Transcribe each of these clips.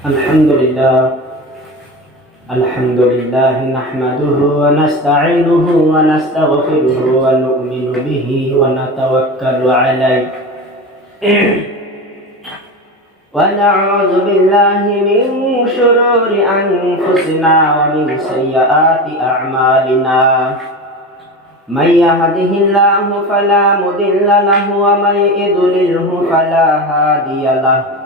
Alhamdulillah nahmaduhu wa nasta'inuhu wa nastaghfiruhu wa nu'minu bihi wa natawakkalu alayhi wa na'udzu billahi min shururi anfusina wa min sayyiati a'malina. Man yahdihillahu fala mudilla lahu wa man yudlilhu fala hadiya lahu.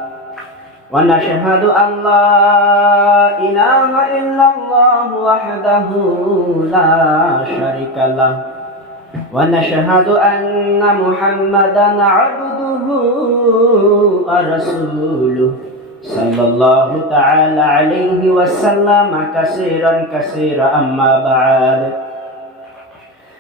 Wa nashhadu an la ilaha illallah wahdahu la syarika lah. Wa nashhadu anna Muhammadan 'abduhu wa rasuluh sallallahu ta'ala alaihi wasallam katsiran amma ba'd.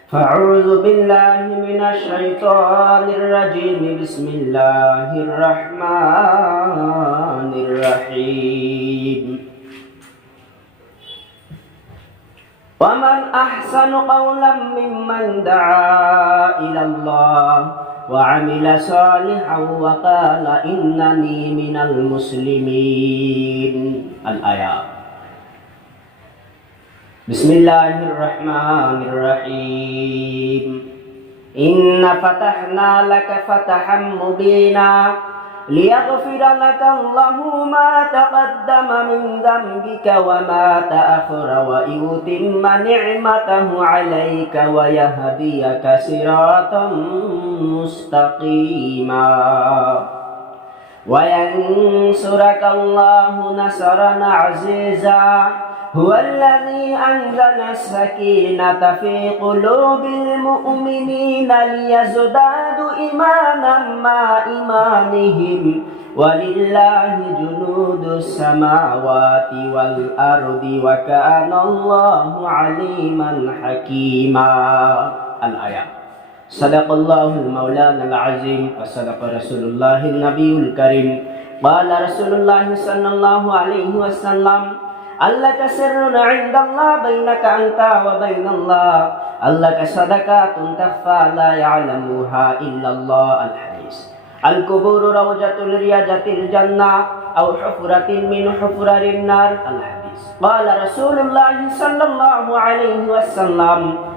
Fa'udzu billahi minasy syaithanir rajim. Bismillahirrahmanirrahim. Wa man ahsanu qawlan mimman da'a ila Allah wa 'amila shalihan wa qala innani minal muslimin. Al-ayat. Bismillahirrahmanirrahim. Inna fatahna laka fatahan mubina liyaghfira laka Allahu ma taqaddama min dhanbika wa ma ta'akhkhara wa yutimma ni'matahu 'alaika wa yahdiyaka siratan mustaqima wa yansuraka Allahu nasran 'aziza. هو الذي أنزل السكينة في قلوب المؤمنين ليزدادوا إيمانا مع إيمانهم ولله جنود السماوات والأرض وكان الله عليما حكيما. الآية. صدق الله المولانا العظيم وصدق رسول الله النبي الكريم. قال رسول الله صلى الله عليه وسلم Allah kasirrun 'inda Allah bainaka anta wa bainallah. Allah kasadaqatun takhfa la ya'lamuha illa Allah. Al-hadis. Al-quburu rawjatul riyajatil jannah aw hufratin min hufrarin nar. Al-hadis. Qala Rasulullah sallallahu alaihi wasallam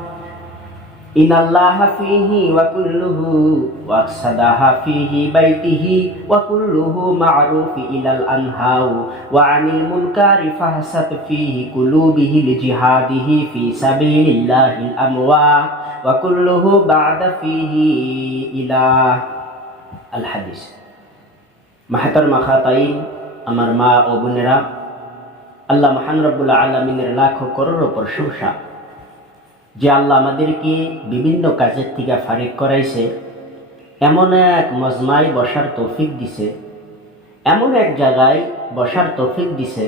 Innallaha fihi wa kulluhu wa aqsadaha fihi baitihi wa kulluhu ma'rufi ilal anhaw wa 'anil munkari fahsat fihi qulubihi li jihadihi fi sabilillahil amwa wa kulluhu ba'da fihi ila. Al hadis. Mahatarma khataim, আমার মা ও বোনেরা, আল্লাহ মহান রব্বুল আলামিনের লাখো করোড় প্রশংসা যে আল্লাহ আমাদেরকে বিভিন্ন কাজের থেকে ফারিক করাইছে, এমন এক মজমায় বসার তৌফিক দিছে, এমন এক জায়গায় বসার তৌফিক দিছে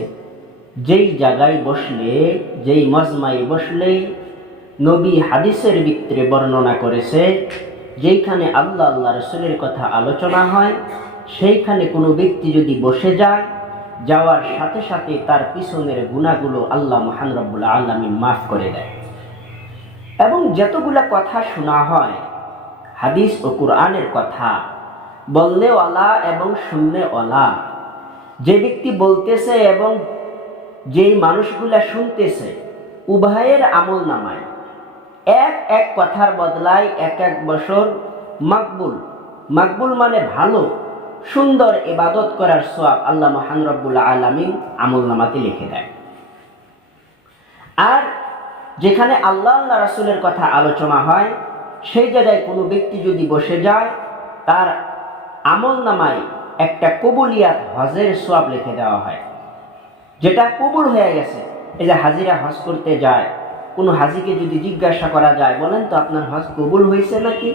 যেই জায়গায় বসলে, যেই মজমায় বসলে নবী হাদিসের ভিতরে বর্ণনা করেছে যেইখানে আল্লাহ আল্লাহ রসুলের কথা আলোচনা হয়, সেইখানে কোনো ব্যক্তি যদি বসে যায়, যাওয়ার সাথে সাথে তার পিছনের গুনাহগুলো আল্লাহ মহান রব্বুল আলামিন মাফ করে দেয়। এবং যতগুলা কথা শোনা হয় হাদিস ও কুরআনের কথা, বলনেওয়ালা এবং শুননেওয়ালা, যে ব্যক্তি বলতেছে এবং যেই মানুষগুলা শুনতেছে, উভয়ের আমল নামায় এক এক কথার বদলায় এক এক বছর মাকবুল। মাকবুল মানে ভালো সুন্দর ইবাদত করার সওয়াব আল্লাহ মহান রব্বুল আলামিন আমল নামাতে লিখে দেয়। আর যেখানে আল্লাহ আল্লাহ রাসূলের কথা আলোচনা হয়, সেই জায়গায় কোনো ব্যক্তি যদি বসে যায়, তার আমল নামায় একটা কবুলিয়াত হজের সওয়াব লিখে দেওয়া হয়, যেটা কবুল হয়ে গেছে। এই যে হাজিরা হজ করতে যায়, কোনো হাজিকে যদি জিজ্ঞাসা করা যায়, বলেন তো আপনার হজ কবুল হয়েছে নাকি,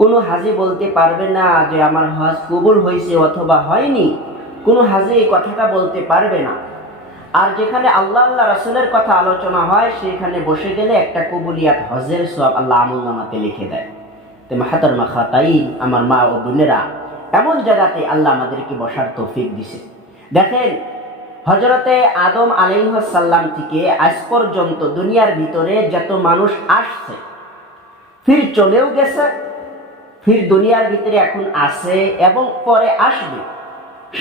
কোনো হাজি বলতে পারবে না যে আমার হজ কবুল হয়েছে অথবা হয়নি। কোনো হাজি এই কথাটা বলতে পারবে না। আর যেখানে আল্লাহ আল্লাহ রাসূলের কথা আলোচনা হয়, সেখানে বসে গেলে একটা কবুলিয়াত হজের সওয়াব আল্লাহ আমলনামাতে লিখে দেয়। তো মাহাতারমা খাতাইন, আমার মা ও বোনেরা, এমন জায়গাতে আল্লাহ আমাদেরকে বসার তৌফিক দিছে। দেখেন, হযরতে আদম আলাইহিস সালাম থেকে আজ পর্যন্ত দুনিয়ার ভিতরে যত মানুষ আসছে, ফির চলেও গেছে, ফির দুনিয়ার ভিতরে এখন আছে এবং পরে আসবে,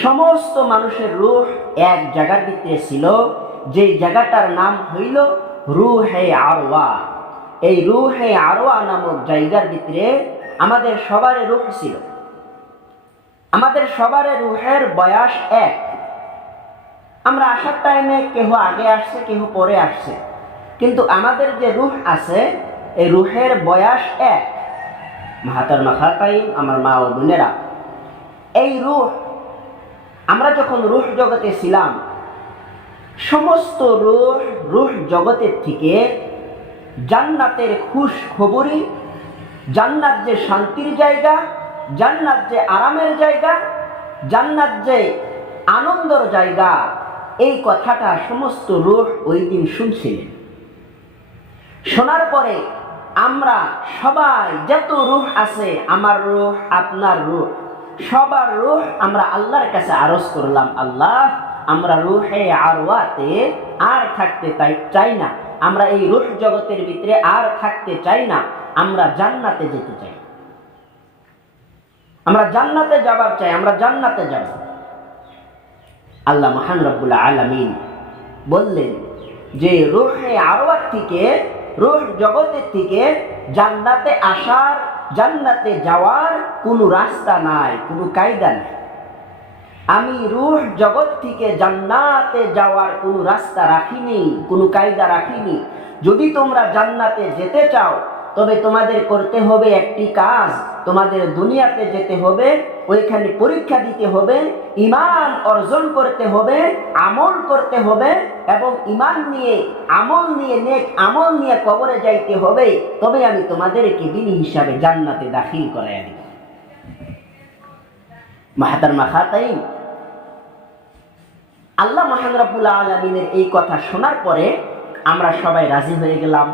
সমস্ত মানুষের রূহ এক জায়গার ভিতরে ছিল, যে জায়গাটার নাম হইল রূহে আরওয়া। এই রূহে আরওয়া নামক জায়গার ভিতরে আমাদের সবার রূহ ছিল। আমাদের সবার রূহের বয়স এক। আমরা আসার টাইমে কেহ আগে আসছে, কেহ পরে আসছে, কিন্তু আমাদের যে রূহ আছে এই রূহের বয়স এক। মাহাতারমা খাতাইন, আমার মা ও বোনেরা, এই রূহ, আমরা যখন রূহ জগতে ছিলাম, সমস্ত রূহ জগতের থেকে জান্নাতের খুশ খবরি, জান্নাত যে শান্তির জায়গা, জান্নাত যে আরামের জায়গা, জান্নাত যে আনন্দর জায়গা, এই কথাটা সমস্ত রূহ ওই দিন শুনছিলেন। শোনার পরে আমরা সবাই, যত রূহ আছে, আমার রূহ, আপনার রূহ, সবার রূহ আমরা আল্লাহর কাছে আরজ করলাম, আল্লাহ, আমরা রূহে আরওয়াতে আর থাকতে চাই না, আমরা এই রূহ জগতের ভিতরে আর থাকতে চাই না, আমরা জান্নাতে যেতে চাই, আমরা জান্নাতে যাবার চাই, আমরা জান্নাতে যাব। আল্লাহ মহান রব্বুল আলামিন বললেন যে রূহে আরওয়াত থেকে, রূহ জগতের থেকে জান্নাতে আসার, জান্নাতে যাওয়ার কোনো রাস্তা নাই, কোনো কায়দা নাই। আমি রূহ জগৎ থেকে জান্নাতে যাওয়ার কোনো রাস্তা রাখিনি, কোনো কায়দা রাখিনি। যদি তোমরা জান্নাতে যেতে চাও, তবে তোমাদের করতে হবে একটি কাজ, তোমাদের দুনিয়াতে যেতে হবে, ওইখানে পরীক্ষা দিতে হবে, ঈমান অর্জন করতে হবে, আমল করতে হবে, এবং ঈমান নিয়ে, আমল নিয়ে, নেক আমল নিয়ে কবরে যাইতে হবে, তবে আমি তোমাদেরকে বিনি হিসাবে জান্নাতে দাখিল করাইয়া দিব। মাহাতারমা খাতাইন, আল্লাহ মহান রব্বুল আলামিনের এই কথা শোনার পরে আমরা সবাই রাজি হয়ে গেলাম।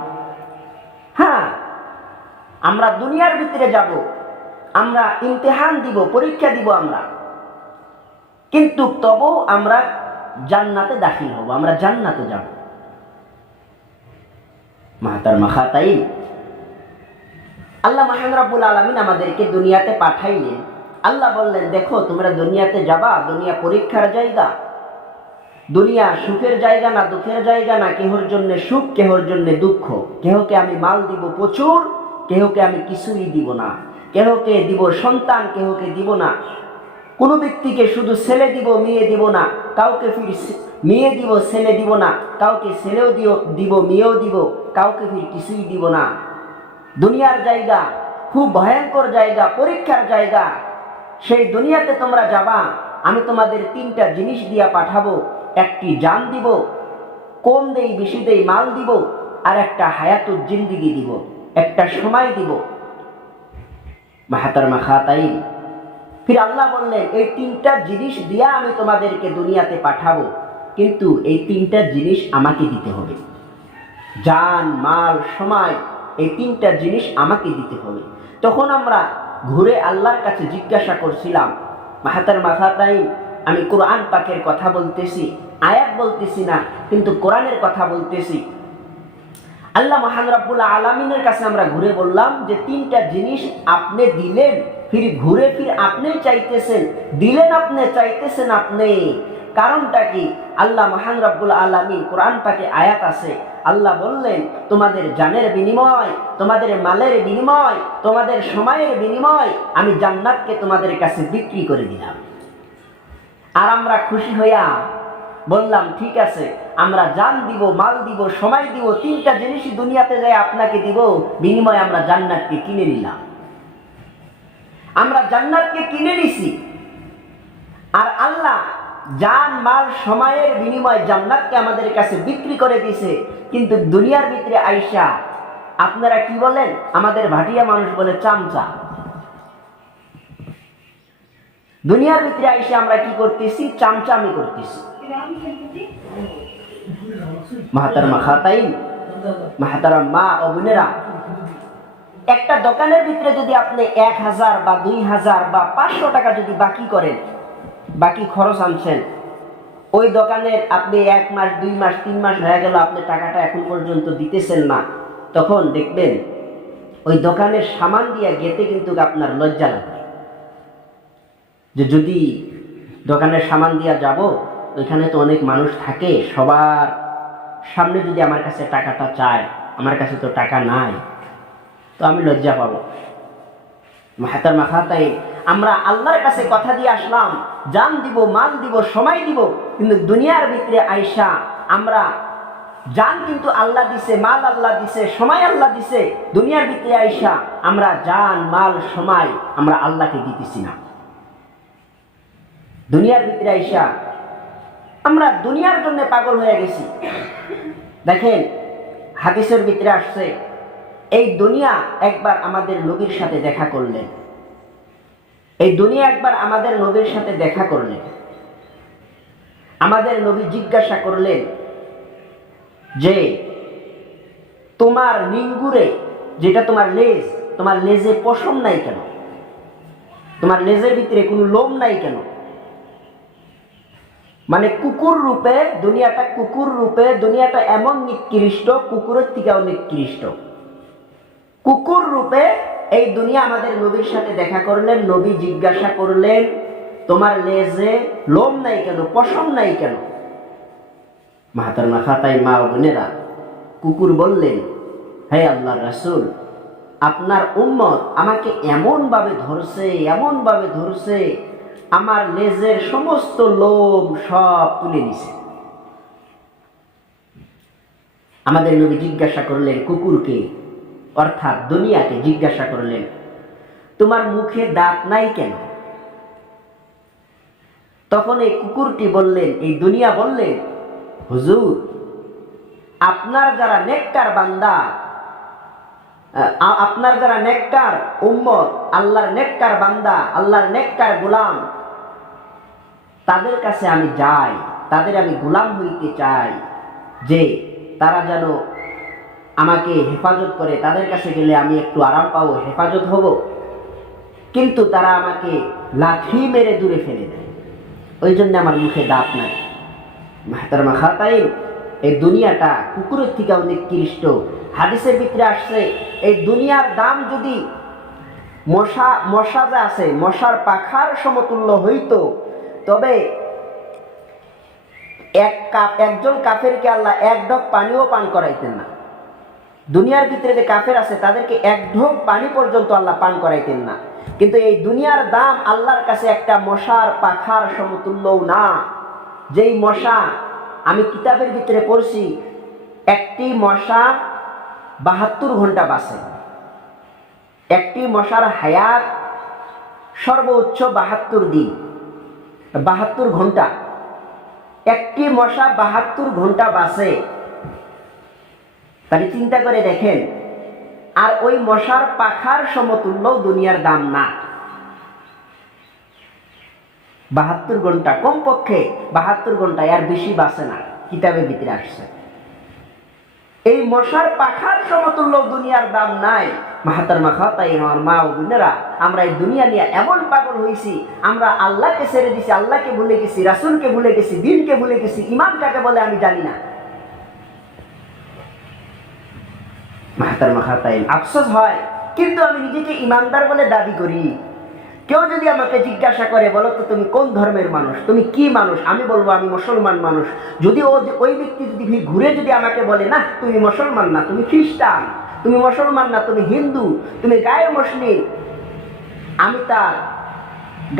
হ্যাঁ, আমরা দুনিয়ার ভিতরে যাব, আমরা ইমতিহান দিব, পরীক্ষা দিব আমরা, কিন্তু তবু আমরা জান্নাতে দাখিল হব, আমরা জান্নাতে যাব। মাহাতারমা খাতাইন, আল্লাহ মহান রব্বুল আলামিন আমাদেরকে দুনিয়াতে পাঠাইলেন। আল্লাহ বললেন, দেখো, তোমরা দুনিয়াতে যাবা, দুনিয়া পরীক্ষার জায়গা, দুনিয়া সুখের জায়গা না, দুঃখের জায়গা না, কেহর জন্য সুখ, কেহর জন্য দুঃখ। কেহকে আমি মাল দিব প্রচুর, কেহকে আমি কিছুই দিব না, কেহকে দিব সন্তান, কেহকে দিব না। কোনো ব্যক্তিকে শুধু ছেলে দিব, মেয়ে দিব না, কাউকে ফির মেয়ে দিব, ছেলে দিব না, কাউকে ছেলেও দিব, মেয়েও দিব, কাউকে ফির কিছুই দিব না। দুনিয়ার জায়গা খুব ভয়ঙ্কর জায়গা, পরীক্ষার জায়গা। সেই দুনিয়াতে তোমরা যাবা, আমি তোমাদের তিনটা জিনিস দিয়া পাঠাবো। একটি জান দিব, কম দেই বেশি দেই মাল দিব, আর একটা হায়াতুল জিন্দিগি দিব, একটা সময় দিব। মাহাতারমা খাতাইন, ফির আল্লাহ বললেন, এই তিনটা জিনিস দিয়া আমি তোমাদেরকে দুনিয়াতে পাঠাবো, কিন্তু এই তিনটা জিনিস আমাকে দিতে হবে। জান, মাল, সময়, এই তিনটা জিনিস আমাকে দিতে হবে। তখন আমরা ঘুরে আল্লাহর কাছে জিজ্ঞাসা করছিলাম, মাহাতারমা খাতাইন, আমি কোরআন পাকের কথা বলতেছি, আয়াত বলতেছি না, কিন্তু কোরআনের কথা বলতেছি। আল্লাহ মহান রব্বুল আলামিনের কাছে আমরা ঘুরে বললাম যে তিনটা জিনিস আপনি দিলেন, ফির ঘুরে ফির আপনি চাইতেছেন, দিলেন আপনি, চাইতেছেন আপনি, কারণটা কি? আল্লাহ মহান রব্বুল আলামিন, কোরআন পাকে আয়াত আছে, আল্লাহ বললেন, তোমাদের জানের বিনিময়, তোমাদের মালের বিনিময়, তোমাদের সময়ের বিনিময় আমি জান্নাতকে তোমাদের কাছে বিক্রি করে দিলাম। আর আমরা খুশি হইয়া বললাম, ঠিক আছে, আমরা জান দিব, মাল দিব, সময় দিব, তিনটা জিনিসই দুনিয়াতে যায় আপনাকে দিব, বিনিময়ে আমরা জান্নাতকে কিনে নিলাম। আমরা জান্নাতকে কিনে নিছি, আর আল্লাহ জান, মাল, সময়ের বিনিময়ে জান্নাতকে আমাদের কাছে বিক্রি করে দিয়েছে। কিন্তু দুনিয়ার ভিতরে আইসা আপনারা কি বলেন? আমাদের ভাটিয়া মানুষ বলে চামচা। দুনিয়ার ভিতরে আইসা আমরা কি করতেছি? চামচামি করতেছি। মাহাতারমা খাতাইন, মাহাতারাম মা ও বোনেরা, একটা দোকানের ভিতরে যদি আপনি 1000 বা 2000 বা 500 টাকা যদি বাকি করেন, বাকি খরচ আনছেন, ওই দোকানের আপনি 1 মাস, 2 মাস, 3 মাস হয়ে গেল, আপনি টাকাটা এখন পর্যন্ত দিতেছেন না, তখন দেখবেন ওই দোকানের সামান দিয়ে গেতে কিন্তু আপনার লজ্জা লাগবে, যে যদি দোকানের সামান দিয়া যাব, ওইখানে তো অনেক মানুষ থাকে, সবার সামনে যদি আমার কাছে টাকাটা চায়, আমার কাছে তো টাকা নাই, তো আমি লজ্জা পাবো। মাহাতার মাখাতাই আমরা আল্লাহর কাছে কথা দিয়ে আসলাম, জান দিব, মাল দিব, সময় দিব, কিন্তু দুনিয়ার ভিতরে আইসা আমরা জান কিন্তু আল্লাহ দিছে, মাল আল্লাহ দিছে, সময় আল্লাহ দিছে, দুনিয়ার ভিতরে আইসা আমরা জান, মাল, সময় আমরা আল্লাহকে দিতেছি না। দুনিয়ার ভিতরে আইসা আমরা দুনিয়ার জন্য পাগল হয়ে গেছি। দেখেন হাদিসের ভিতরে আসছে, এই দুনিয়া একবার আমাদের নবীর সাথে দেখা করলেন, এই দুনিয়া একবার আমাদের নবীর সাথে দেখা করলেন। আমাদের নবী জিজ্ঞাসা করলেন যে তোমার নিঙ্গুরে, যেটা তোমার লেজ, তোমার লেজে পশম নাই কেন? তোমার লেজের ভিতরে কোনো লোম নাই কেন? মানে কুকুর রূপে দুনিয়াটা, কুকুর রূপে দুনিয়াটা এমন নিকৃষ্ট, কুকুরের থেকেও নিকৃষ্ট। কুকুর রূপে এই দুনিয়া আমাদের নবীর সাথে দেখা করলেন। নবী জিজ্ঞাসা করলেন তোমার লেজে লোম নাই কেন, পশম নাই কেন? মাহাতারমা খাতাই মা ও বোনেরা, কুকুর বললেন হে আল্লাহর রাসূল, আপনার উম্মত আমাকে এমন ভাবে ধরছে, এমন ভাবে ধরছে, আমার লেজের সমস্ত লোম সব তুলে নিছে। আমাদের নবী জিজ্ঞাসা করলেন কুকুরকে, অর্থাৎ দুনিয়াকে জিজ্ঞাসা করলেন তোমার মুখে দাঁত নাই কেন? তখন এই কুকুরটি বললেন, এই দুনিয়া বললেন হুজুর, আপনার যারা নেককার বান্দা, আপনার যারা নেককার উম্মত, আল্লাহর নেককার বান্দা, আল্লাহর নেককার গোলাম, তাদের কাছে আমি যাই, তাদের আমি গোলাম হইতে চাই, যে তারা যেন আমাকে হেফাজত করে, তাদের কাছে গেলে আমি একটু আরাম পাবো, হেফাজত হব। কিন্তু তারা আমাকে লাঠি মেরে দূরে ফেলে দেয়, ওই জন্য আমার মুখে দাঁত নাই। মাহতারমা খাতাইন, এই দুনিয়াটা কুকুরের থেকে অনেক নিকৃষ্ট। হাদিসের ভিতরে আসছে এই দুনিয়ার দাম যদি মশা যা আছে মশার পাখার সমতুল্য হইতো, তবে একজন কাফেরকে আল্লাহ এক ঢোক পানিও পান করাইতেন না। দুনিয়ার ভিতরে যে কাফের আছে তাদেরকে এক ঢোক পানি পর্যন্ত আল্লাহ পান করাইতেন না। কিন্তু এই দুনিয়ার দাম আল্লাহর কাছে একটা মশার পাখার সমতুল্যও না। যেই মশা, আমি কিতাবের ভিতরে পড়ছি, একটি মশা 72 ঘন্টা বাঁচে। একটি মশার হায়াত সর্বোচ্চ 72 দিন, 72 ঘন্টা। একটি মশা 72 ঘন্টা বাঁচে, তাহলে চিন্তা করে দেখেন। আর ওই মশার পাখার সমতুল্য দুনিয়ার দাম না। 72 ঘন্টা, কমপক্ষে 72 ঘন্টা, আর বেশি বাঁচে না, কিতাবের ভিতরে আসছে। এই মশার পাখার সমতুল্য দুনিয়ার দাম নাই। মাহাতারমা খাতাই আমার মা ও বোনেরা, আমরা এই দুনিয়া নিয়ে এমন পাগল হয়েছি, আমরা আল্লাহকে ছেড়ে দিছি, আল্লাহকে ভুলে গেছি, রাসূলকে ভুলে গেছি, দ্বীনকে ভুলে গেছি, ঈমান কাকে বলে আমি জানি না। মাহাতারমা খাতাই আফসোস হয়, কিন্তু আমি নিজেকে ঈমানদার বলে দাবি করি। কেউ যদি আমাকে জিজ্ঞাসা করে বলো তো তুমি কোন ধর্মের মানুষ, তুমি কি মানুষ, আমি বলবো আমি মুসলমান মানুষ। যদি ওই ব্যক্তি যদি ঘুরে যদি আমাকে বলে না তুমি মুসলমান না, তুমি খ্রিস্টান, তুমি মুসলমান না, তুমি হিন্দু, তুমি গায়ের মুসলিম, আমি তার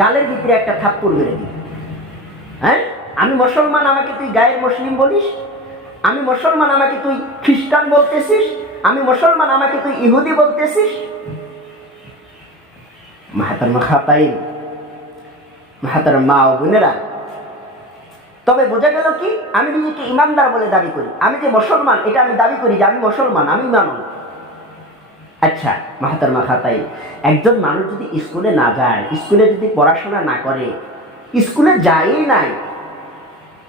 গালের ভিতরে একটা থাপ্পড় মেরে দিই। হ্যাঁ, আমি মুসলমান, আমাকে তুই গায়ের মুসলিম বলিস? আমি মুসলমান, আমাকে তুই খ্রিস্টান বলতেছিস? আমি মুসলমান, আমাকে তুই ইহুদি বলতেছিস? মাহাতারমা খাতাই, মাহাতার মা ও বোনেরা, তবে বোঝা গেল কি, আমি নিজেকে ইমানদার বলে দাবি করি। আমি যে মুসলমান এটা আমি দাবি করি যে আমি মুসলমান, আমি মানুষ। আচ্ছা মাহাতারমা খাতাই, একজন মানুষ যদি স্কুলে না যায়, স্কুলে যদি পড়াশোনা না করে, স্কুলে যায়ই নাই,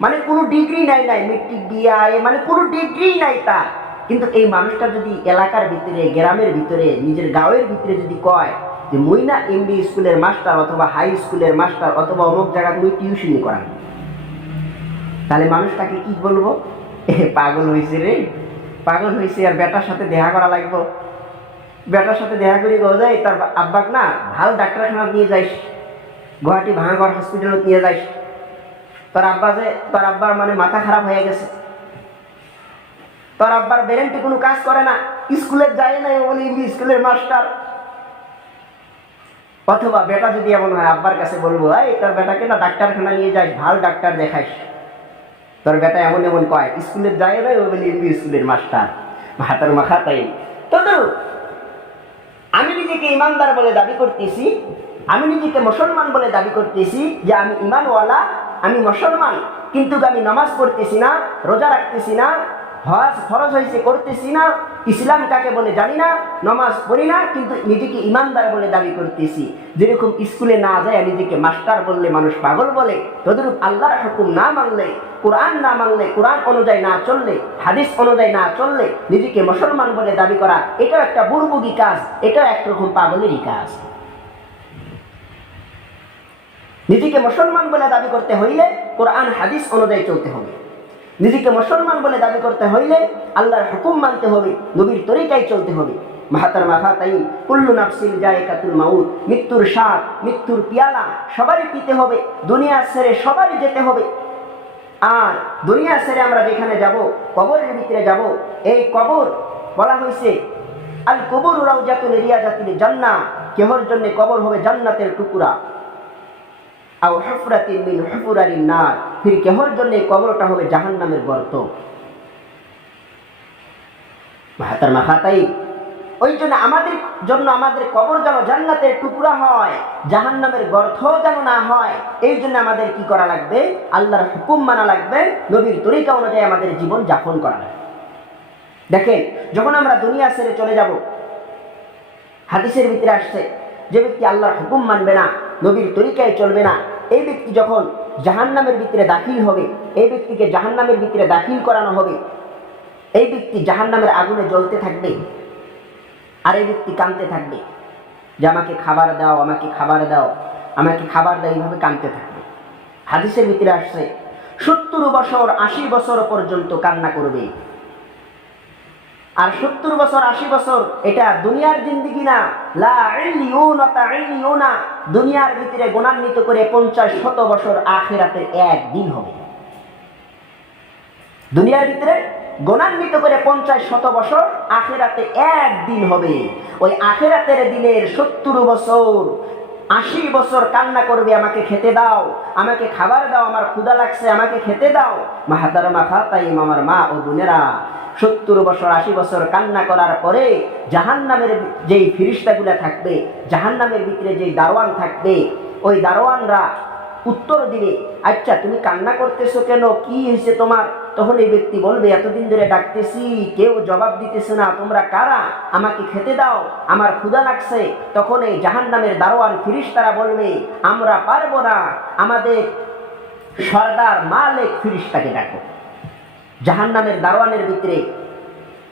মানে কোনো ডিগ্রি নাই, মেট্রিক বিএ, মানে কোনো ডিগ্রি নাই তার, কিন্তু এই মানুষটা যদি এলাকার ভিতরে, গ্রামের ভিতরে, নিজের গাঁয়ের ভিতরে যদি কয় যে মুই না এমবি স্কুলের মাস্টার, অথবা হাই স্কুলের মাস্টার, অথবা অমুক জায়গায় মুই টিউশনি করান, তাহলে মানুষ তাকে কি বলবো? পাগল হয়েছে রে, পাগল হয়েছে, আর বেটার সাথে দেখা করা লাগবো। বেটার সাথে দেখা করি যায়, তার আব্বাক না ভালো ডাক্তারখানা নিয়ে যাইস, গুয়াহাটি ভাঙাগড় হসপিটালত নিয়ে যাইস, তোর আব্বার মানে মাথা খারাপ হয়ে গেছে, তোর আব্বার ব্রেনটি কোনো কাজ করে না, স্কুলে যায় না বলে ইংলিশ স্কুলের মাস্টার। অথবা বেটা যদি এমন হয়, আব্বার কাছে বলবো, এই তোর বেটাকে না ডাক্তারখানা নিয়ে যাই, ভালো ডাক্তার দেখাইস। তোর বেটা এমন এমন কয়, স্কুলে যায় না বলে ইংলিশ স্কুলের মাস্টার। ভাতার মাখা তাই তো। আমি নিজেকে ইমানদার বলে দাবি করতেছি, আমি নিজেকে মুসলমান বলে দাবি করতেছি যে আমি ইমানওয়ালা, আমি মুসলমান, কিন্তু আমি নামাজ পড়তেছি না, রোজা রাখতেছি না, হজ ফরজ হয়েছে করতেছি না, ইসলাম কাকে বলে জানি না, নামাজ পড়ি না, কিন্তু নিজেকে ইমানদার বলে দাবি করতেছি। যেরকম স্কুলে না যায় নিজেকে মাস্টার বললে মানুষ পাগল বলে, তদ্রূপ আল্লাহর হুকুম না মানলে, কোরআন না মানলে, কোরআন অনুযায়ী না চললে, হাদিস অনুযায়ী না চললে নিজেকে মুসলমান বলে দাবি করা, এটাও একটা বুড়বুগি কাজ, এটাও একরকম পাগলেরই কাজ। নিজেকে মুসলমান বলে দাবি করতে হইলে কোরআন হাদিস অনুযায়ী চলতে হবে। নিজেকে মুসলমান বলে দাবি করতে হইলে আল্লাহর হুকুম মানতে হবে, নবীর তরিকায় চলতে হবে। মাহাতার মাথা তাই কুল্লু নাফসিন যায়কাতুল মাউত, মৃত্যুর স্বাদ, মৃত্যুর পিয়ালা সবারই পিতে হবে, দুনিয়া ছেড়ে সবারই যেতে হবে। আর দুনিয়া ছেড়ে আমরা যেখানে যাব, কবরের ভিতরে যাব। এই কবর বলা হয়েছে আল কবর রাউজাতুন রিয়াজাতিল জান্নাহ, কেহর জন্য কবর হবে জান্নাতের টুকরা। আও হুফরাতিন মিন হুফুরারিন নার, ফির কেহর জন্য কবরটা হবে জাহান্নামের গর্ত। মাহাতার মাখাতাই ওই জন্য আমাদের জন্য আমাদের কবর যেন জান্নাতের টুকরা হয়, জাহান্নামের গর্ত যেন না হয়। এই জন্য আমাদের কি করা লাগবে? আল্লাহর হুকুম মানা লাগবে, নবীর তরিকা অনুযায়ী আমাদের জীবন যাপন করা লাগবে। দেখেন, যখন আমরা দুনিয়া ছেড়ে চলে যাব, হাদিসের ভিতরে আসছে যে ব্যক্তি আল্লাহর হুকুম মানবে না, নবীর তরিকায় চলবে না, এই ব্যক্তি যখন জাহান্নামের ভিতরে দাখিল হবে, এই ব্যক্তিকে জাহান্নামের ভিতরে দাখিল করানো হবে। এই ব্যক্তি জাহান্নামের আগুনে জ্বলতে থাকবে, আর এই ব্যক্তি কাঁদতে থাকবে যে আমাকে খাবার দাও, আমাকে খাবার দাও, আমাকে খাবার দাও, এইভাবে কাঁদতে থাকবে। হাদিসের ভিতরে আসছে 70 বছর 80 বছর পর্যন্ত কান্না করবে। আর 70 বছর 80 বছর এটা দুনিয়ার জিন্দেগি না, লা ইলিউনা তাইলিউনা, দুনিয়ার ভিতরে গুণান্বিত করে 50-100 বছর আখিরাতে একদিন হবে। দুনিয়ার ভিতরে গুণান্বিত করে 50-100 বছর আখিরাতে একদিন হবে। ওই আখিরাতের দিনের 70 বছর 80 বছর কান্না করবে, আমাকে খেতে দাও, আমাকে খাবার দাও, আমার ক্ষুধা লাগছে, আমাকে খেতে দাও। মাহাতারমা খাতাইম, আমার মা ও বোনেরা, 70 বছর 80 বছর কান্না করার পরে জাহান্নামের যেই ফিরিস্তাগুলা থাকবে, জাহান্নামের ভিতরে যেই দারোয়ান থাকবে, ওই দারোয়ানরা উত্তর দিবে, আচ্ছা তুমি কান্না করতেছো কেন, কি হয়েছে তোমার? তখন এই ব্যক্তি বলবে, এতদিন ধরে ডাকতেছি, কেউ জবাব দিতেছে না, তোমরা কারা, আমাকে খেতে দাও, আমার ক্ষুধা লাগছে। তখন এই জাহান্নামের দারোয়ান ফিরিস্তারা বলবে, আমরা পারবো না, আমাদের সর্দার মালিক ফিরিস্তাকে ডাকো। জাহান্নামের দারোয়ানের ভিতরে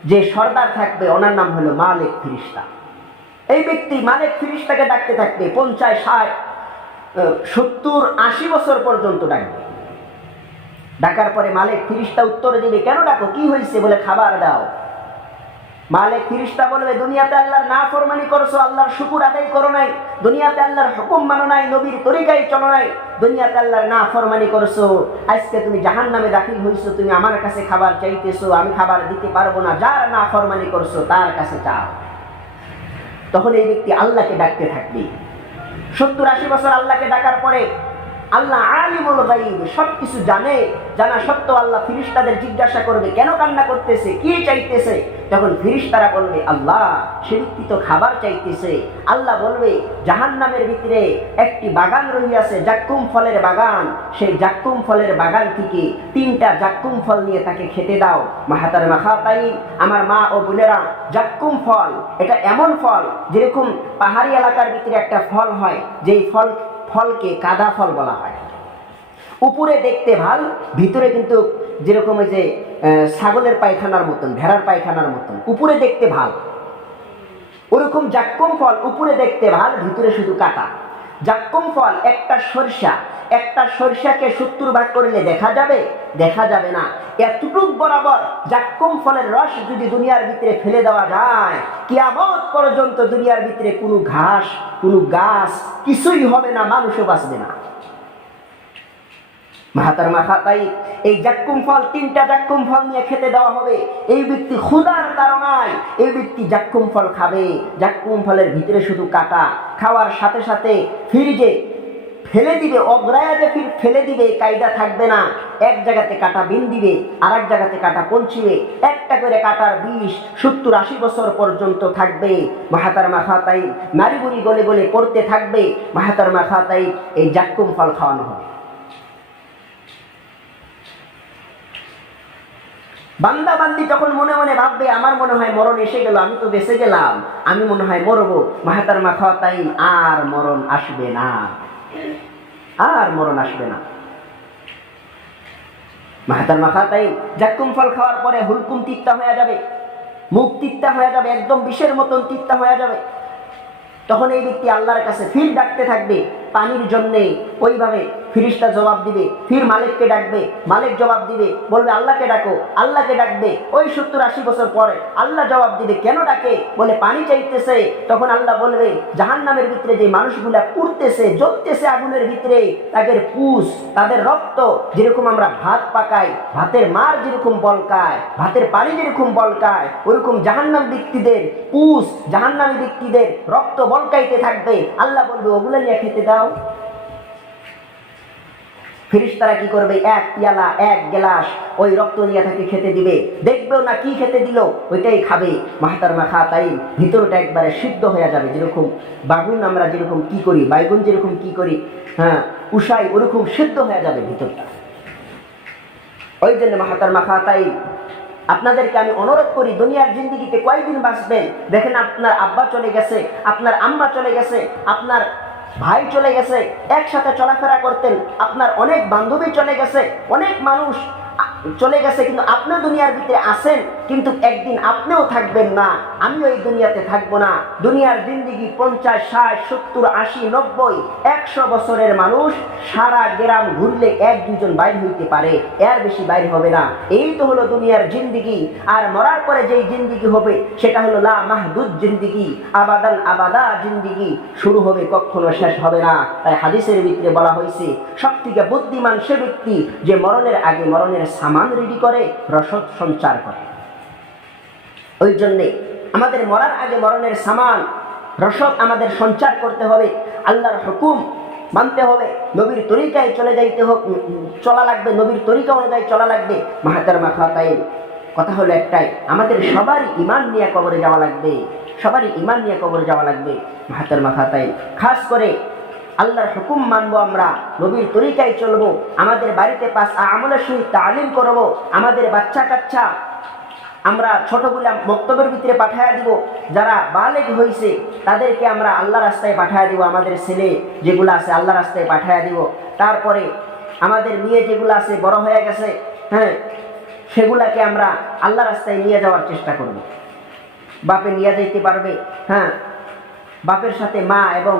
যে সর্দার থাকবে, ওনার নাম হলো মালিক ফিরিস্তা। এই ব্যক্তি মালিক ফিরিস্তাকে ডাকতে থাকবে 50, 60, 70, 80 বছর পর্যন্ত ডাকবে। ডাকার পরে মালিক ফিরিস্তা উত্তর দিবে, কেন ডাকো, কি হয়েছে? বলে খাবার দাও। মালিক ফিরিস্তা বলবে, দুনিয়াতে আল্লাহর নাফরমানি করছো, আল্লাহর শুকর আদায় করো নাই, দুনিয়াতে আল্লাহর হুকুম মানো নাই, নবীর তরিকায় চলো নাই, দুনিয়াতে আল্লাহর নাফরমানি করছো, আজকে তুমি জাহান্নামে দাখিল হইছো, তুমি আমার কাছে খাবার চাইতেছো, আমি খাবার দিতে পারবো না, যার নাফরমানি করছো তার কাছে চাও। তখন এই ব্যক্তি আল্লাহকে ডাকতে থাকবে 70-80 বছর। আল্লাহকে ডাকার পরে আল্লাহ আলিমুল গায়ব, সবকিছু জানে, জানা সত্ত্বেও আল্লাহ ফিরিস্তাদের জিজ্ঞাসা করবে, কেন কান্না করতেছে, কি চাইতেছে? তখন ফিরিস্তারা বলবে, আল্লাহ সে ব্যক্তি তো খাবার চাইতেছে। আল্লাহ বলবে, জাহান্নামের ভিতরে একটি বাগান রহিয়াছে, জাক্কুম ফলের বাগান, সেই জাক্কুম ফলের বাগান থেকে 3টা জাক্কুম ফল নিয়ে তাকে খেতে দাও। মাহাতার মাখাতাই, আমার মা ও বোনেরা, জাক্কুম ফল এটা এমন ফল, যেরকম পাহাড়ি এলাকার ভিতরে একটা ফল হয়, যেই ফলকে কাদা ফল বলা হয়। উপরে দেখতে ভাল, ভিতরে কিন্তু যেরকম ওই যে ছাগলের পায়খানার মতন, ভেড়ার পায়খানার মতন, উপরে দেখতে ভাল। ওরকম জাক্কুম ফল উপরে দেখতে ভাল, ভিতরে শুধু কাটা। জাক্কুম ফল একটা সরিষাকে 70 ভাগ করলে দেখা যাবে? দেখা যাবে না। এতটুক বরাবর জাক্কুম ফলের রস যদি দুনিয়ার ভিতরে ফেলে দেওয়া যায়, কিয়ামত পর্যন্ত দুনিয়ার ভিতরে কোনো ঘাস, কোনো গাছ কিছুই হবে না, মানুষও বাঁচবে না। মাহাতারমা খাতাই, এই জাক্কুম ফল, 3টা জাক্কুম ফল নিয়ে খেতে দেওয়া হবে। এই ব্যক্তি ক্ষুধার তাড়নায় এই ব্যক্তি জাক্কুম ফল খাবে। জাক্কুম ফলের ভিতরে শুধু কাটা, খাওয়ার সাথে সাথে ফ্রিজে ফেলে দিবে, অগ্রায়া যে ফেলে দিবে কায়দা থাকবে না। এক জায়গাতে কাটা বিন দিবে, আর এক জায়গাতে কাটা পৌঁছিবে, একটা করে কাটার বিষ 70-80 বছর পর্যন্ত থাকবে। মাহাতারমা খাতাই নারী বুড়ি গলে গলে পড়তে থাকবে। মাহাতারমা খাতাই এই জাক্কুম ফল খাওয়ানো হবে। বান্দা বান্দি যখন মনে মনে ভাববে আমার মনে হয় মরণ এসে গেল, আমি তো বেঁচে গেলাম, আমি মনে হয় মরবো, মাহাতারমা খাতাই আর মরণ আসবে না, আর মরণ আসবে না। মাহাতারমা খাতাই জাক্কুম ফল খাওয়ার পরে হুলকুম তিক্তা হয়ে যাবে, মুখ তিক্তা হয়ে যাবে, একদম বিষের মতন তিক্তা হয়ে যাবে। তখন এই ব্যক্তি আল্লাহর কাছে ফির ডাকতে থাকবে পানির জন্যে। ওইভাবে ফিরিস্তা জবাব দিবে, ফির মালিককে ডাকবে, মালিক জবাব দিবে, বলবে আল্লাহকে ডাকো, আল্লাহকে ডাকবে। ওই 70-80 বছর পরে আল্লাহ জবাব দিবে, কেন ডাকে? বলে পানি চাইতেছে। তখন আল্লাহ বলবে জাহান্নামের ভিতরে যে মানুষগুলা পুড়তেছে, জ্বলতেছে আগুনের ভিতরে, তাদের পুষ, তাদের রক্ত যেরকম আমরা ভাত পাকাই, ভাতের মার যেরকম বলকায়, ভাতের পানি যেরকম বলকায়, ওরকম জাহান্নাম ব্যক্তিদের পুষ, জাহান্নামী ব্যক্তিদের রক্ত বলকাইতে থাকবে। আল্লাহ বলবে ওগুলো নিয়ে খেতে দাও। ফেরেশতারা কি করবে? এক পিয়ালা, এক গ্লাস ওই রক্ত নিয়ে তাকে খেতে দিবে। দেখবেও না কি খেতে দিল, ওইটাই খাবে। মাহতারমা খাতাই ভিতরটা একবারে সিদ্ধ হয়ে যাবে। যেরকম বাগুন আমরা যেরকম কি করি, বাইগুন যেরকম কি করি, হ্যাঁ উষাই, ওরকম সিদ্ধ হয়ে যাবে ভিতরটা। ওই জন্য মাহতারমা খাতাই আপনাদেরকে আমি অনুরোধ করি, দুনিয়ার জিন্দেগিতে কয়দিন বাঁচবেন? দেখেন আপনার আব্বা চলে গেছে, আপনার আম্মা চলে গেছে, আপনার ভাই চলে গেছে, একসাথে চলাফেরা করতেন, আপনার অনেক বান্ধবী চলে গেছে, অনেক মানুষ চলে গেছে, কিন্তু আপনি দুনিয়ার ভিতরে আছেন, কিন্তু একদিন আপনিও থাকবেন না, আমিও এই দুনিয়াতে থাকবো না। দুনিয়ার জিন্দেগি 50, 60, 70, 80, 90, 100 বছরের মানুষ সারা গ্রাম ঘুরলে 1-2 জন বাইর হইতে পারে, এর বেশি বাইর হবে না। এই তো হলো দুনিয়ার জিন্দেগি। আর মরার পরে যেই জিন্দেগি হবে সেটা হলো লা মাহদুদ জিন্দেগি, আবাদান আবাদা জিন্দেগি, শুরু হবে কখনো শেষ হবে না। তাই হাদিসের ভিতরে বলা হয়েছে সবথেকে বুদ্ধিমান সে ব্যক্তি যে মরণের আগে মরণের সামান রেডি করে, রসদ সঞ্চার করে। ওই জন্যে আমাদের মরার আগে মরণের সামান, রসদ আমাদের সঞ্চার করতে হবে, আল্লাহর হুকুম মানতে হবে, নবীর তরিকায় চলা লাগবে, নবীর তরিকা অনুযায়ী চলা লাগবে। মাহতারমা খাতাই কথা হলো একটাই, আমাদের সবারই ঈমান নিয়ে কবরে যাওয়া লাগবে, সবারই ঈমান নিয়ে কবরে যাওয়া লাগবে। মাহতারমা খাতাই খাস করে আল্লাহর হুকুম মানবো, আমরা নবীর তরিকায় চলবো, আমাদের বাড়িতে 5 আমলের সহিত তালিম করবো, আমাদের বাচ্চা কাচ্চা আমরা ছোটগুলা মক্তবের ভিতরে পাঠায়া দিব, যারা বালেগ হয়েছে তাদেরকে আমরা আল্লাহ রাস্তায় পাঠায়া দিব, আমাদের ছেলে যেগুলো আছে আল্লাহ রাস্তায় পাঠায়া দিব। তারপরে আমাদের মেয়ে যেগুলো আছে বড় হয়ে গেছে, হ্যাঁ সেগুলাকে আমরা আল্লাহ রাস্তায় নিয়ে যাওয়ার চেষ্টা করব। বাপে নিয়ে যাইতে পারবে, হ্যাঁ বাপের সাথে মা এবং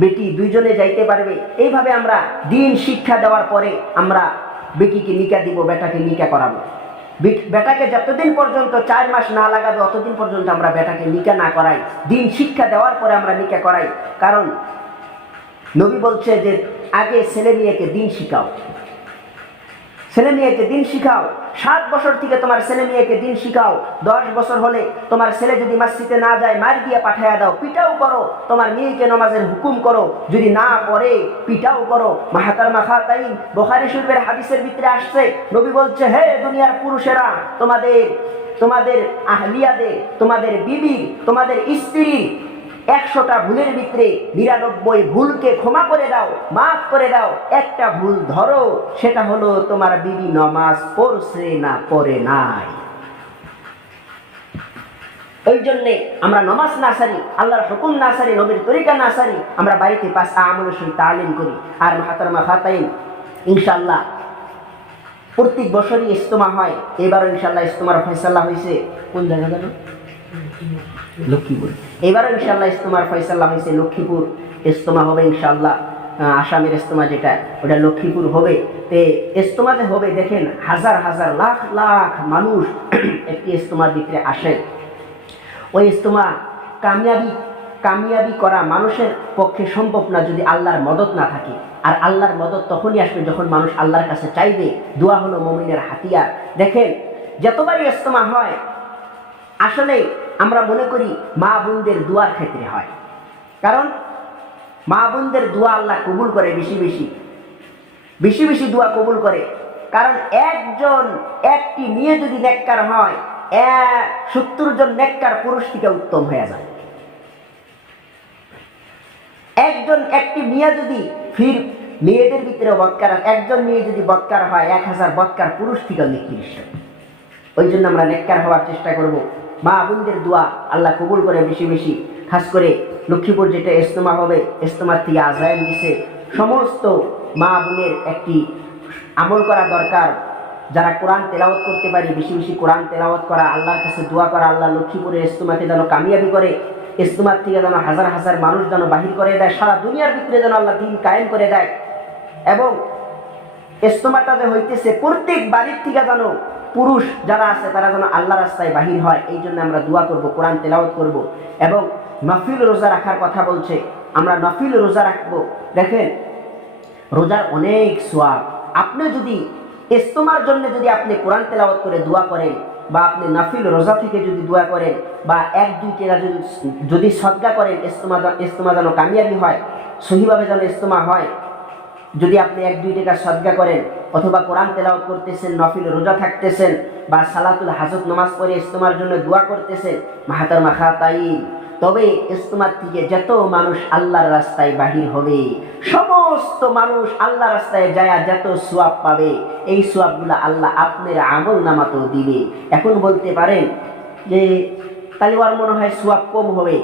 বেটি 2 জনে যাইতে পারবে। এইভাবে আমরা দিন শিক্ষা দেওয়ার পরে আমরা বেটিকে নিকা দিব, বেটাকে নিকা করাবো। বেটাকে যতদিন পর্যন্ত 4 মাস না লাগাবে অতদিন পর্যন্ত আমরা বেটাকে নিকা না করাই, দিন শিক্ষা দেওয়ার পরে আমরা নিকা করাই। কারণ নবী বলছে যে আগে ছেলে মেয়েকে দিন শিখাও, ছেলে মেয়েকে দিন শিখাও। 7 বছর থেকে তোমার ছেলে মেয়েকে দিন শিখাও। 10 বছর হলে তোমার ছেলে যদি মসজিদে না যায় মার দিয়ে পাঠায়া দাও, পিটাও করো, তোমার মেয়েকে নামাজের হুকুম করো, যদি না পড়ে পিটাও করো। মাহতারমা খাতাই বুখারী শরীফের হাদিসের ভিতরে আসছে, নবী বলছে হে দুনিয়ার পুরুষেরা, তোমাদের আহলিয়াদের, তোমাদের বিবি, তোমাদের স্ত্রীর 100টা ভুলের ভিতরে 99 ভুলকে ক্ষমা করে দাও, মাফ করে দাও। একটা ভুল ধরো, সেটা হলো তোমার বিবি নামাজ পড়ছে না পড়ে নাই। ওই জন্যে আমরা নামাজ না সারি, আল্লাহর হুকুম না সারি, নবীর তরিকা না সারি, আমরা বাড়িতে 5 আমলের সহিত তালিম করি। আর মাহতারমা খাতাইন ইনশাআল্লাহ প্রত্যেক বছরই ইজতেমা হয়। এবারও ইনশাআল্লাহ ইজতেমার ফয়সালা হয়েছে কোন জায়গা জানো? লক্ষ্মীপুর। এবারও ইনশাআল্লাহ ইজতেমার ফয়সালা হয়েছে লক্ষ্মীপুর ইজতেমা হবে ইনশাআল্লাহ। আসামের ইজতেমা যেটা, ওটা লক্ষ্মীপুর হবে। তে ইজতেমাতে হবে, দেখেন হাজার হাজার লাখ লাখ মানুষ একটি ইজতেমার ভিতরে আসে। ওই ইজতেমা কামিয়াবি করা মানুষের পক্ষে সম্ভব না যদি আল্লাহর মদদ না থাকে। আর আল্লাহর মদদ তখনই আসবে যখন মানুষ আল্লাহর কাছে চাইবে। দোয়া হলো মুমিনের হাতিয়ার। দেখেন, যতবারই ইজতেমা হয় আসলে আমরা মনে করি মা বোনদের দোয়ার ক্ষেত্রে হয়, কারণ মা বোনদের দোয়া আল্লাহ কবুল করে, বেশি বেশি দোয়া কবুল করে। কারণ একটি মেয়ে যদি নেককার হয় 70 জন নেককার পুরুষ থেকে উত্তম হয়ে যায়। একটি মেয়ে যদি মেয়েদের ভিতরে বৎকার, একজন মেয়ে যদি বৎকার হয় 1000 বৎকার পুরুষ থেকে নিকৃষ্ট। ওই জন্য আমরা নেককার হওয়ার চেষ্টা করব। মা বোনদের দোয়া আল্লাহ কবুল করে বেশি। খাস করে লক্ষ্মীপুর যেটা ইজতেমা হবে, ইজতেমার থেকে আজান দিছে, সমস্ত মা বোনের একটি আমল করা দরকার। যারা কোরআন তেলাওয়াত করতে পারি বেশি কোরআন তেলাওয়াত করা, আল্লাহর কাছে দোয়া করা, আল্লাহ লক্ষ্মীপুরের ইজতেমাকে যেন কামিয়াবি করে, ইজতেমার থেকে যেন হাজার মানুষ যেন বাহির করে দেয়, সারা দুনিয়ার ভিতরে যেন আল্লাহ দিন কায়েম করে দেয়। এবং ইজতেমাটা যে হইতেছে প্রত্যেক বাড়ির থেকে যেন পুরুষ যারা আছে তারা যেন আল্লাহ রাস্তায় বাহির হয়। এই জন্য আমরা দোয়া করব, কোরআন তেলাওয়াত করব। এবং নফিল রোজা রাখার কথা বলছে, আমরা নফিল রোজা রাখবো। দেখেন, রোজার অনেক সওয়াব। আপনি যদি ইজতেমার জন্য যদি আপনি কোরআন তেলাওয়াত করে দোয়া করেন, বা আপনি নফিল রোজা থেকে যদি দোয়া করেন, বা 1-2 টাকা যদি সদকা করেন, ইজতেমা যেন কামিয়াবি হয়, সহিভাবে যেন ইজতেমা হয়। যদি আপনি 1-2 টাকা সদকা করেন, অথবা কোরআন তেলাওয়াত করতেছেন, নফিল রোজা থাকতেছেন, বা সালাতুল হাজত নামাজ পড়ে ইজতেমার জন্য দোয়া করতেছেন, মাহাতারমা খাতাইন, তবে ইজতেমার থেকে যত মানুষ আল্লাহর রাস্তায় বাহির হবে, সমস্ত মানুষ আল্লাহ রাস্তায় যায় যত সওয়াব পাবে, এই সওয়াবগুলো আল্লাহ আপনার আমল নামাতেও দিবে। এখন বলতে পারেন যে তাহলে ওর মনে হয় সওয়াব কম হবে।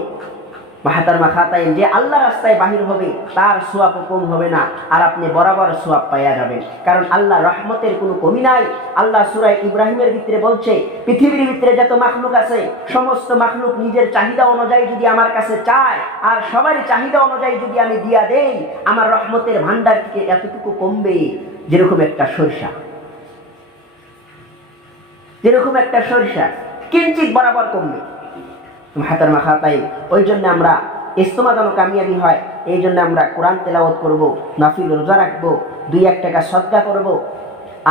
মাহাতারমা খাতাইন, যে আল্লাহ রাস্তায় বাহির হবে তার সওয়াব কম হবে না, আর আপনি বরাবর সওয়াব পাইয়া যাবেন। কারণ আল্লাহ রহমতের কোনো কমি নাই। আল্লাহ সূরা ইব্রাহিমের ভিতরে বলছে, পৃথিবীর ভিতরে যত মাখলুক আছে সমস্ত মাখলুক নিজের চাহিদা অনুযায়ী যদি আমার কাছে চায়, আর সবারই চাহিদা অনুযায়ী যদি আমি দিয়া দেই, আমার রহমতের ভান্ডার থেকে এতটুকু কমবে যেরকম একটা সরিষা কিঞ্চিত বরাবর কমবে। মাহাতারমা খাতাইন, ওই জন্য আমরা ইজতেমা যেন কামিয়াবি হয়, এই জন্য আমরা কোরআন তেলাওয়াত করব, নফিল রোজা রাখবো, 2-1 টাকা সদকা করব,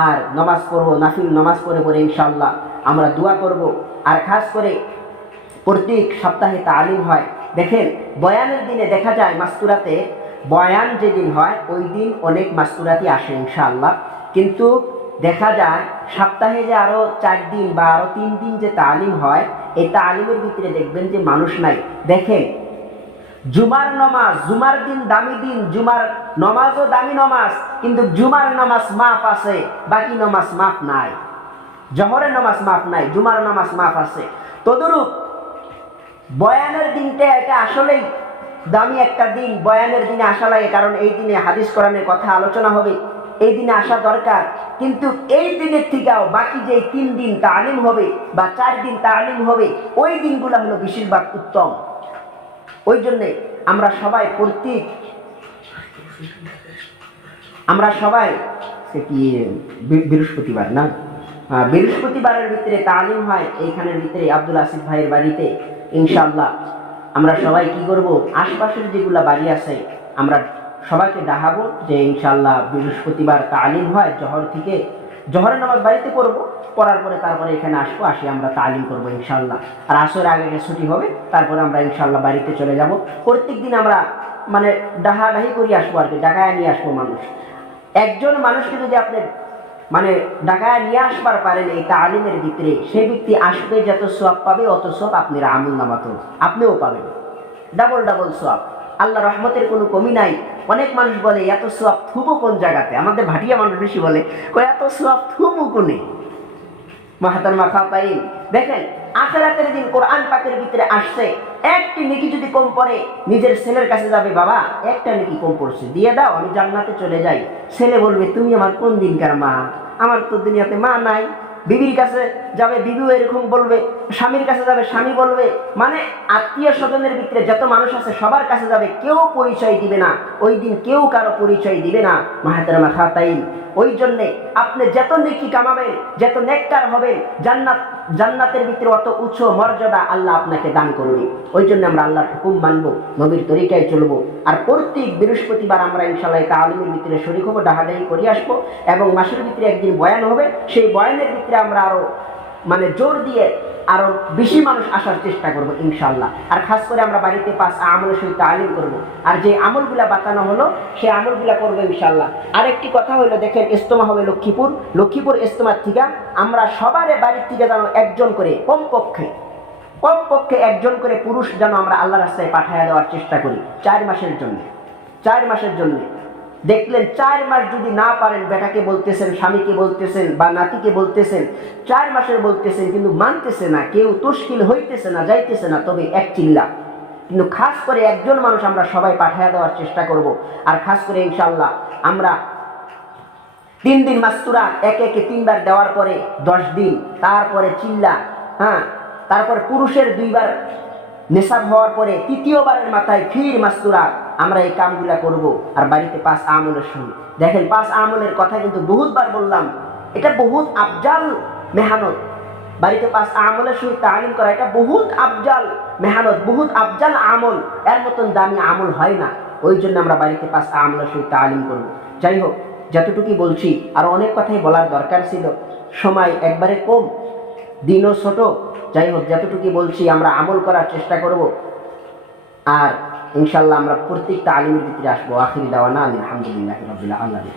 আর নামাজ পড়বো। নফিল নামাজ পড়ে ইনশাআল্লাহ আমরা দোয়া করব। আর খাস করে প্রত্যেক সপ্তাহে তালিম হয়। দেখেন, বয়ানের দিনে দেখা যায় মাস্তুরাতে, বয়ান যেদিন হয় ওই দিন অনেক মাস্তুরাতি আসে ইনশাআল্লাহ, কিন্তু দেখা যায় সপ্তাহে যে আরো 4 দিন বা আরো 3 দিন যে তালিম হয়, এই তালিমের ভিতরে দেখবেন যে মানুষ নাই। দেখেন, জুমার দিন দামি দিন, জুমার নমাজও দামি নমাজ, কিন্তু জুমার নামাজ মাফ আছে, বাকি নামাজ মাফ নাই। জহরের নামাজ মাফ নাই, জুমার নামাজ মাফ আছে। তদরূপ বয়ানের দিনটা এটা আসলেই দামি একটা দিন। বয়ানের দিনে আসা লাগে, কারণ এই দিনে হাদিস কোরআনের কথা আলোচনা হবে, এই দিনে আসা দরকার। কিন্তু এই দিনের থেকেও বাকি যে 3 দিন তালিম হবে বা 4 দিন তালিম হবে, ওই দিনগুলো হলো বেশিরভাগ উত্তম। ওই জন্যে আমরা সবাই বৃহস্পতিবার না, বৃহস্পতিবারের ভিতরে তালিম হয় এইখানের ভিতরে আব্দুল আসিফ ভাইয়ের বাড়িতে। ইনশাআল্লাহ আমরা সবাই কি করব, আশপাশের যেগুলা বাড়ি আছে আমরা সবাইকে ডাকাবো যে ইনশাআল্লাহ বৃহস্পতিবার তালিম হয়, জহরের নামাজ বাড়িতে পড়বো, পড়ার পরে তারপরে এখানে আসি আমরা তালিম করবো ইনশাআল্লাহ। আর আসরের আগে ছুটি হবে, তারপরে আমরা ইনশাআল্লাহ বাড়িতে চলে যাব। প্রত্যেকদিন আমরা মানে ডাহাডাহি করি আসবো, আর কি ডাকায় নিয়ে আসবো মানুষ। একজন মানুষকে যদি আপনি মানে ডাকায় নিয়ে আসবার পারেন এই তালিমের ভিতরে, সেই ব্যক্তি আসবে যত সওয়াব পাবে অত সওয়াব আপনার আমল নামাতেও আপনিও পাবেন, ডাবল সওয়াব। আল্লাহ রহমতের কোনো কমি নাই। অনেক মানুষ বলে এত সওয়াব থুবো কোন জায়গাতে, আমাদের ভাটিয়া মানুষ বেশি বলে এত সওয়াব থুবো কোনে। মাহাতারমা খাতাইন, দেখেন আখিরাতের দিন কোরআন পাকের ভিতরে আসছে, একটি নেকি যদি কম পড়ে নিজের ছেলের কাছে যাবে, বাবা একটা নেকি কম পড়ছে দিয়ে দাও, আমি জান্নাতে চলে যাই। ছেলে বলবে তুমি আমার কোন দিনকার মা, আমার তো দুনিয়াতে মা নাই। বিবির কাছে যাবে, বিবিও এরকম বলবে স্বামীর কাছে যাবে, স্বামী বলবে, মানে আত্মীয় স্বজনের ভিতরে যত মানুষ আছে সবার কাছে যাবে, কেউ পরিচয় দিবে না ওই দিন, কেউ কারো পরিচয় দিবে না। মাহাতারামা খাতাইন, ওই জন্যে আপনি যত নেকি কামাবেন, যত নেককার হবেন, জান্নাতের ভিতরে অত উচ্চ মর্যাদা আল্লাহ আপনাকে দান করবে। ওই জন্য আমরা আল্লাহর হুকুম মানবো, নবীর তরিকায় চলবো। আর প্রত্যেক বৃহস্পতিবার আমরা ইনশাআল্লাহ তালিমের ভিতরে শরীক হবো, ডাহাডাহি করে আসবো, এবং মাসের ভিতরে একদিন বয়ান হবে। সেই বয়ানের ভিতরে আমরা আরো মানে জোর দিয়ে আরো বেশি মানুষ আসার চেষ্টা করবো ইনশাআল্লাহ। আর খাস করে আমরা বাড়িতে 5 আমলের সহিত তালিম করবো, আর যে আমলগুলা বাতানো হলো সেই আমলগুলা করবো ইনশাআল্লাহ। আরেকটি কথা হলো, দেখেন ইজতেমা হবে লক্ষ্মীপুর ইজতেমার থেকে আমরা সবার বাড়ির থেকে যেন একজন করে, কমপক্ষে একজন করে পুরুষ যেন আমরা আল্লাহ রাস্তায় পাঠিয়ে দেওয়ার চেষ্টা করি 4 মাসের জন্য। দেখলেন 4 মাস যদি না পারেন, বেটাকে বলতেছেন, স্বামীকে বলতেছেন, বা নাতিকে বলতেছেন, 4 মাসের বলতেছেন, কিন্তু মানতেছে না, কেউ তশকিল হইতেছে না, যাইতেছে না, তবে এক চিল্লা, কিন্তু খাস করে একজন মানুষ আমরা সবাই পাঠিয়ে দেওয়ার চেষ্টা করব। আর খাস করে ইনশাআল্লাহ আমরা 3 দিন মাস্তুরা একে 3 বার দেওয়ার পরে 10 দিন, তারপরে চিল্লা, তারপরে পুরুষের 2 বার নেশাব হওয়ার পরে 3য়বারের মাথায় ফির মাস্তুরা, আমরা এই কামগুলা করব। আর বাড়িতে 5 আমলের সঙ্গে, দেখেন 5 আমলের কথা কিন্তু বহুতবার বললাম, এটা বহুত আফজাল মেহনত। বাড়িতে 5 আমলের সঙ্গে তালিম করা, এটা বহুত আফজাল মেহনত, বহুত আফজাল আমল, এর মতন দামি আমল হয় না। ওই জন্য আমরা বাড়িতে 5 আমলের সঙ্গে তালিম করব। যাই হোক, যতটুকু বলছি, আর অনেক কথাই বলার দরকার ছিল, সময় একবারে কম, দিনও ছোট। যাই হোক, যতটুকু বলছি আমরা আমল করার চেষ্টা করব, আর ইনশাআল্লাহ আমরা প্রত্যেক তালিমের ভিতরে আসবো। আখির দাওয়ানা আলহামদুলিল্লাহি রাব্বিল আলামিন।